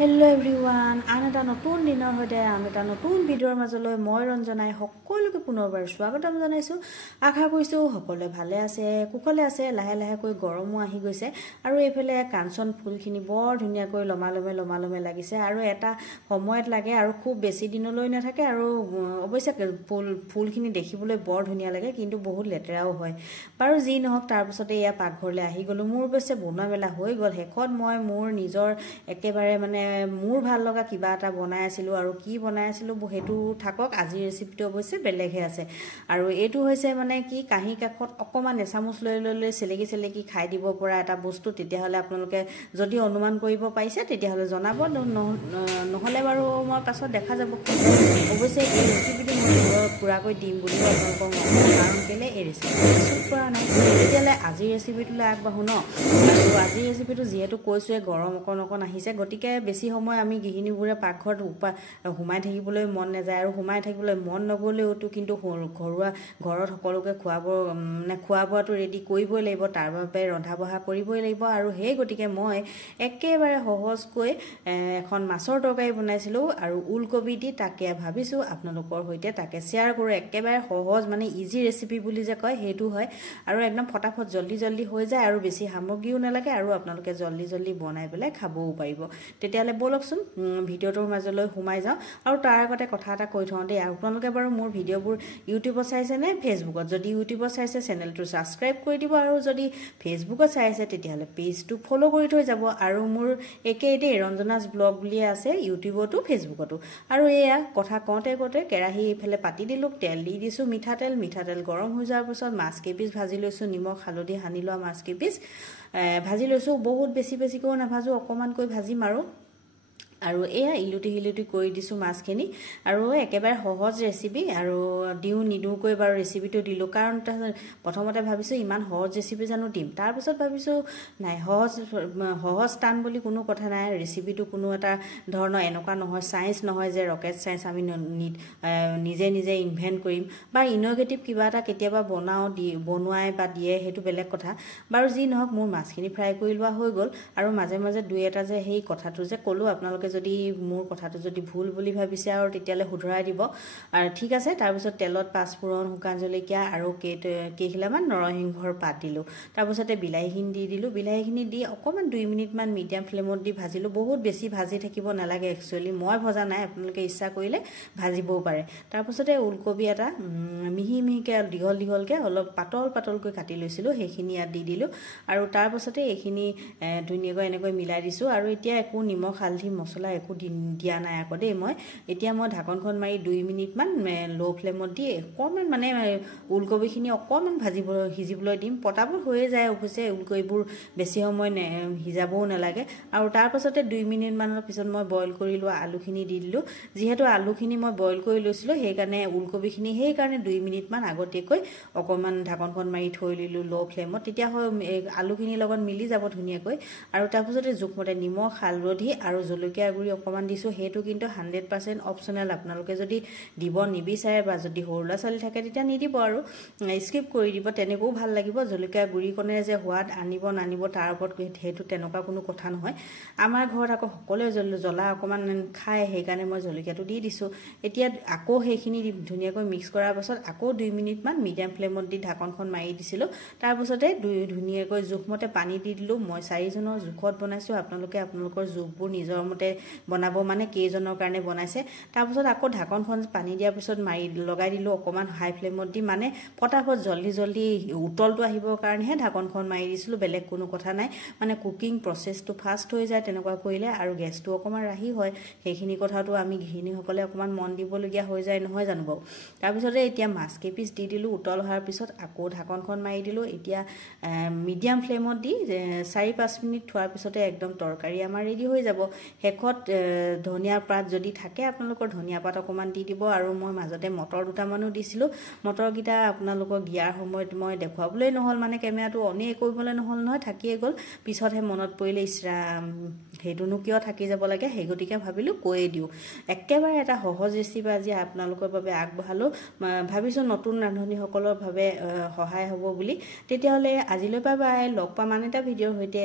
Hello everyone, আনটা নতুন দিনৰ হৈতে আনটা নতুন ভিডিঅ'ৰ মাজলৈ মই ৰঞ্জনাই সকলোকে পুনৰবাৰ স্বাগতম জনাইছো। আশা কৰিছো সকলোৱে ভালে আছে, কুশলে আছে। লাহে লাহে কৈ গৰমো আহি গৈছে আৰু এইফালে কাঞ্চন ফুলখিনি বৰ ধুনীয়াকৈ লমালমে লাগিছে আৰু এটা সময়ত লাগে আৰু খুব বেছি দিনলৈ নাথাকে আৰু অৱশ্যে ফুলখিনি দেখিবলৈ বৰ ধুনীয়া লাগে কিন্তু বহুত লেতেৰাও হয়। বাৰু যি নহওক তাৰ পিছতে ইয়া পাকঘৰলৈ আহি গলো। মোৰ অৱশ্যে বনোৱা মেলা হৈ গল। শেষত মই মোৰ নিজৰ একেবাৰে মানে মোৰ ভাল লগা কিবা এটা বনাই আছিলো আৰু কি বনাই আছিলো হেতু থাকক। আজি ৰেচিপিটো অৱশ্যে বেলেগহে আছে আৰু এইটো হৈছে মানে কি কাহি কাকত অকমান এচামুচ লৈ সেলেকি খাই দিব পৰা এটা বস্তু। তেতিয়াহলে আপোনালোকে যদি অনুমান কৰিব পাৰিছে তেতিয়াহলে জনাব, নহলে বাৰু মই পাছত দেখা যাব। অৱশ্যে এই ৰেচিপিটো মই পুৰাকৈ দিম বুলি আপোনালোকক নকওঁ, কাৰণ কেলে এই ৰেচিপিটো চুট কৰা নাই। তেতিয়াহলে আজিৰ ৰেচিপিটোলৈ আগবাঢ়ো ন। আৰু আজিৰ ৰেচিপিটো যিহেতু কৈছোৱে গৰম অকণ আহিছে, গতিকে বেছি সময় আমি গৃহিণীবোৰে পাকঘৰত সোমাই থাকিবলৈ মন নাযায় আৰু সোমাই থাকিবলৈ মন নগ'লেওতো কিন্তু ঘৰত সকলোকে খোৱা বোৱাটো ৰেডি কৰিবই লাগিব, তাৰ বাবে ৰন্ধা বঢ়া কৰিবই লাগিব। আৰু সেই গতিকে মই একেবাৰে সহজকৈ এখন মাছৰ তৰকাৰী বনাইছিলোঁ আৰু ওলকবি দি তাকে ভাবিছোঁ আপোনালোকৰ সৈতে তাকে শ্বেয়াৰ কৰোঁ। একেবাৰে সহজ মানে ইজি ৰেচিপি বুলি যে কয় সেইটো হয় আৰু একদম ফটাফট জল্দি হৈ যায় আৰু বেছি সামগ্ৰীও নালাগে আৰু আপোনালোকে জল্দি বনাই পেলাই খাবও পাৰিব। তেতিয়াহ'লে বলকচোন ভিডিঅ'টোৰ মাজলৈ সোমাই যাওঁ। আৰু তাৰ আগতে কথা এটা কৈ থওঁ দেই, আপোনালোকে বাৰু মোৰ ভিডিঅ'বোৰ ইউটিউবত চাইছে নে ফেচবুকত? যদি ইউটিউবত চাইছে চেনেলটো ছাবস্ক্ৰাইব কৰি দিব আৰু যদি ফেচবুকত চাইছে তেতিয়াহ'লে পেজটো ফ'ল' কৰি থৈ যাব। আৰু মোৰ একেই দেই, ৰঞ্জনাছ ব্লগ বুলিয়ে আছে ইউটিউবতো ফেচবুকতো। আৰু এয়া কথা কওঁতে কেৰাহী এইফালে পাতি দিলোঁ, তেল দি দিছোঁ, মিঠাতেল গৰম হৈ যোৱাৰ পিছত মাছ কেইপিচ ভাজি লৈছোঁ। নিমখ হালধি সানি লোৱা মাছ কেইপিচ ভাজি লৈছোঁ। বহুত বেছিকৈও নাভাজো, অকণমানকৈ ভাজিম আৰু এয়া ইলুটি কৰি দিছোঁ মাছখিনি। আৰু একেবাৰে সহজ ৰেচিপি আৰু নিদিওঁকৈ বাৰু ৰেচিপিটো দিলোঁ, কাৰণ প্ৰথমতে ভাবিছোঁ ইমান সহজ ৰেচিপি জানো দিম, তাৰপিছত ভাবিছোঁ নাই, সহজ টান বুলি কোনো কথা নাই। ৰেচিপিটো কোনো এটা ধৰণৰ এনেকুৱা নহয়, চায়েন্স নহয় যে ৰকেট চায়েন্স আমি নিজে ইনভেণ্ট কৰিম বা ইন'ভেটিভ কিবা এটা কেতিয়াবা বনোৱাই বা দিয়ে, সেইটো বেলেগ কথা। বাৰু যি নহওক মোৰ মাছখিনি ফ্ৰাই কৰি লোৱা হৈ গ'ল। আৰু মাজে দুই এটা যে সেই কথাটো যে ক'লোঁ, আপোনালোকে যদি মোৰ কথাটো যদি ভুল বুলি ভাবিছে আৰু তেতিয়াহ'লে শুধৰাই দিব আৰু ঠিক আছে। তাৰপিছত তেলত পাঁচফোৰণ, শুকান জলকীয়া আৰু কেইখিলামান নৰসিংহৰ পাত দিলোঁ। তাৰপিছতে বিলাহীখিনি দি দিলোঁ। বিলাহীখিনি দি অকণমান 2 মিনিটমান মিডিয়াম ফ্লেমত দি ভাজিলোঁ। বহুত বেছি ভাজি থাকিব নালাগে, একচুৱেলি মই ভজা নাই, আপোনালোকে ইচ্ছা কৰিলে ভাজিবও পাৰে। তাৰপিছতে ওলকবি এটা মিহিকৈ দীঘলকৈ অলপ পাতলকৈ কাটি লৈছিলোঁ, সেইখিনি ইয়াত দি দিলোঁ। আৰু তাৰপাছতে এইখিনি ধুনীয়াকৈ এনেকৈ মিলাই দিছোঁ। আৰু এতিয়া একো নিমখ হালধি মছলা একো দিয়া নাই আকৌ দেই। এতিয়া মই ঢাকনখন মাৰি 2 মিনিটমান ল' ফ্লেমত দি অকণমান মানে ওলকবিখিনি অকণমান সিজিবলৈ দিম। পটাপট হৈয়ে যায় অৱশ্যে, ওলকবিবোৰ বেছি সময় সিজাবও নালাগে। আৰু তাৰপাছতে 2 মিনিটমানৰ পিছত মই বইল কৰি লোৱা আলুখিনি দি দিলোঁ। যিহেতু আলুখিনি মই বইল কৰি লৈছিলোঁ, সেইকাৰণে ওলকবিখিনি 2 মিনিটমান আগতীয়াকৈ অকণমান ঢাকনখন মাৰি থৈ দিলোঁ ল' ফ্লেমত। তেতিয়া আলুখিনিৰ লগত মিলি যাব ধুনীয়াকৈ। আৰু তাৰপিছতে জোখমতে নিমখ, হালধি আৰু জলকীয়া গুড়ি অকণমান দিছোঁ। সেইটো কিন্তু 100% অপশ্যনেল। আপোনালোকে যদি দিব নিবিচাৰে বা যদি সৰু ল'ৰা ছোৱালী থাকে তেতিয়া নিদিব আৰু স্কিপ কৰি দিব, তেনেকৈও ভাল লাগিব। জলকীয়া গুড়িকণেৰে যে সোৱাদ আনিব নানিব তাৰ ওপৰত সেইটো তেনেকুৱা কোনো কথা নহয়। আমাৰ ঘৰত আকৌ সকলোৱে জ্বলা অকণমান খায়, সেইকাৰণে মই জলকীয়াটো দি দিছোঁ। এতিয়া আকৌ সেইখিনি ধুনীয়াকৈ মিক্স কৰাৰ পাছত আকৌ 2 মিনিটমান মিডিয়াম ফ্লেমত দি ঢাকনখন মাৰি দিছিলোঁ। তাৰপিছতে ধুনীয়াকৈ জোখমতে পানী দি দিলোঁ। মই 4 জনৰ জোখত বনাইছোঁ, আপোনালোকে আপোনালোকৰ জোখবোৰ নিজৰ মতে বনাব, মানে কেইজনৰ কাৰণে বনাইছে। তাৰপিছত আকৌ ঢাকনখন পানী দিয়াৰ পিছত লগাই দিলোঁ অকণমান হাই ফ্লেমত দি, মানে ফটাফট জল্দি উতলটো আহিবৰ কাৰণেহে ঢাকনখন মাৰি দিছিলোঁ, বেলেগ কোনো কথা নাই। মানে কুকিং প্ৰচেছটো ফাষ্ট হৈ যায় তেনেকুৱা কৰিলে, আৰু গেছটো অকণমান ৰাহি হয়। সেইখিনি কথাটো আমি গৃহিণীসকলে অকণমান মন দিবলগীয়া হৈ যায়, নহয় জানো বাৰু? তাৰপিছতে এতিয়া মাছ কেইপিচ দি দিলোঁ। উতল হোৱাৰ পিছত আকৌ ঢাকনখন মাৰি দিলোঁ। এতিয়া মিডিয়াম ফ্লেমত দি 4-5 মিনিট থোৱাৰ পিছতে একদম তৰকাৰী আমাৰ ৰেডি হৈ যাব। শেষত ধনিয়া পাত যদি থাকে আপোনালোকৰ ধনিয়া পাত অকণমান দি দিব। আৰু মই মাজতে মটৰ দুটামানো দিছিলোঁ। মটৰকেইটা আপোনালোকক দিয়াৰ সময়ত মই দেখুৱাবলৈ নহ'ল, মানে কেমেৰাটো অনেই কৰিবলৈ নহ'ল নহয়, থাকিয়ে গ'ল। পিছতহে মনত পৰিলে, ইছৰাম সেইটোনো কিয় থাকি যাব লাগে, সেই গতিকে ভাবিলোঁ কৈয়ে দিওঁ। একেবাৰে এটা সহজ ৰেচিপি আজি আপোনালোকৰ বাবে আগবঢ়ালোঁ, ভাবিছোঁ নতুন ৰান্ধনীসকলৰ বাবে সহায় হ'ব বুলি। তেতিয়াহ'লে আজিলৈ বাই বাই, লগ পাম আন এটা ভিডিঅ'ৰ সৈতে।